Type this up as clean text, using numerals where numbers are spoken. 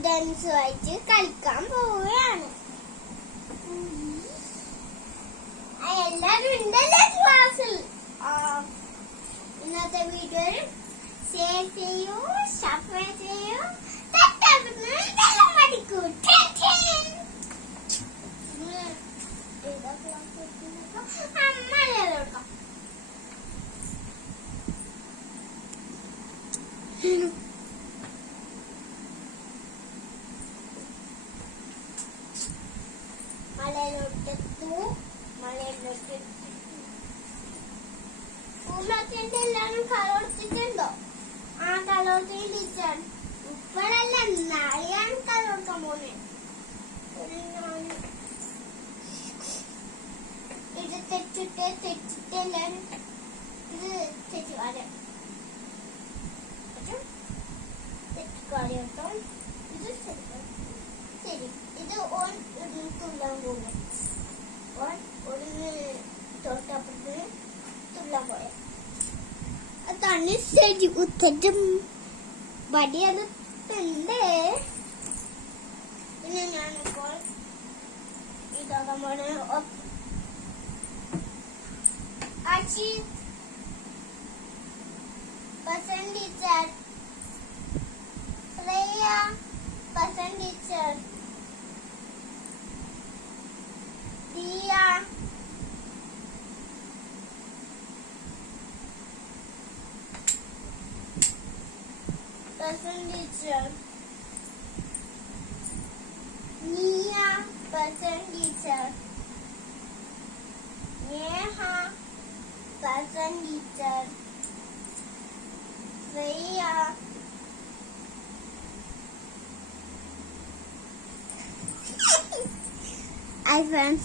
സ്റ്റുഡൻസുമായിട്ട് കളിക്കാൻ പോവുകയാണ്. എല്ലാരും ഉണ്ടല്ലേ ക്ലാസ്സിൽ. ഇന്നത്തെ വീഡിയോയിൽ ഷെയർ ചെയ്യൂ, സബ്സ്ക്രൈബ് ചെയ്യൂ, ബെല്ലം അടിക്കൂ. മലയിലോട്ടെത്തു. പൂമ്പാറ്റേന്റെ എല്ലാരും കലോർത്തിട്ടുണ്ടോ? ആ കലോർത്തി ടീച്ചർ ഇപ്പോഴല്ല, നാളെയാണ് കലോർക്കാൻ പോണേ. ഇത് തെറ്റിട്ട് എല്ലാരും ഇത് തെറ്റിക്കാരം തെറ്റിക്കാട്ടോ. ഇത് ശരി. ഇത് ഓൻ തുള്ളാൻ പോകും. ഓൻ ഒരു തൊട്ടപ്പുറത്ത് തുള്ളാൻ പോയ അതാണ് ശരി ഉത്തരം. വടിയടുത്തുണ്ട്. പിന്നെ ഞാനിപ്പോൾ ഇതാക്കാൻ പോണ Aachi present teacher, Shreya present teacher, Diya present teacher, Niya present teacher, Neha present teacher, Shreya Hi friends.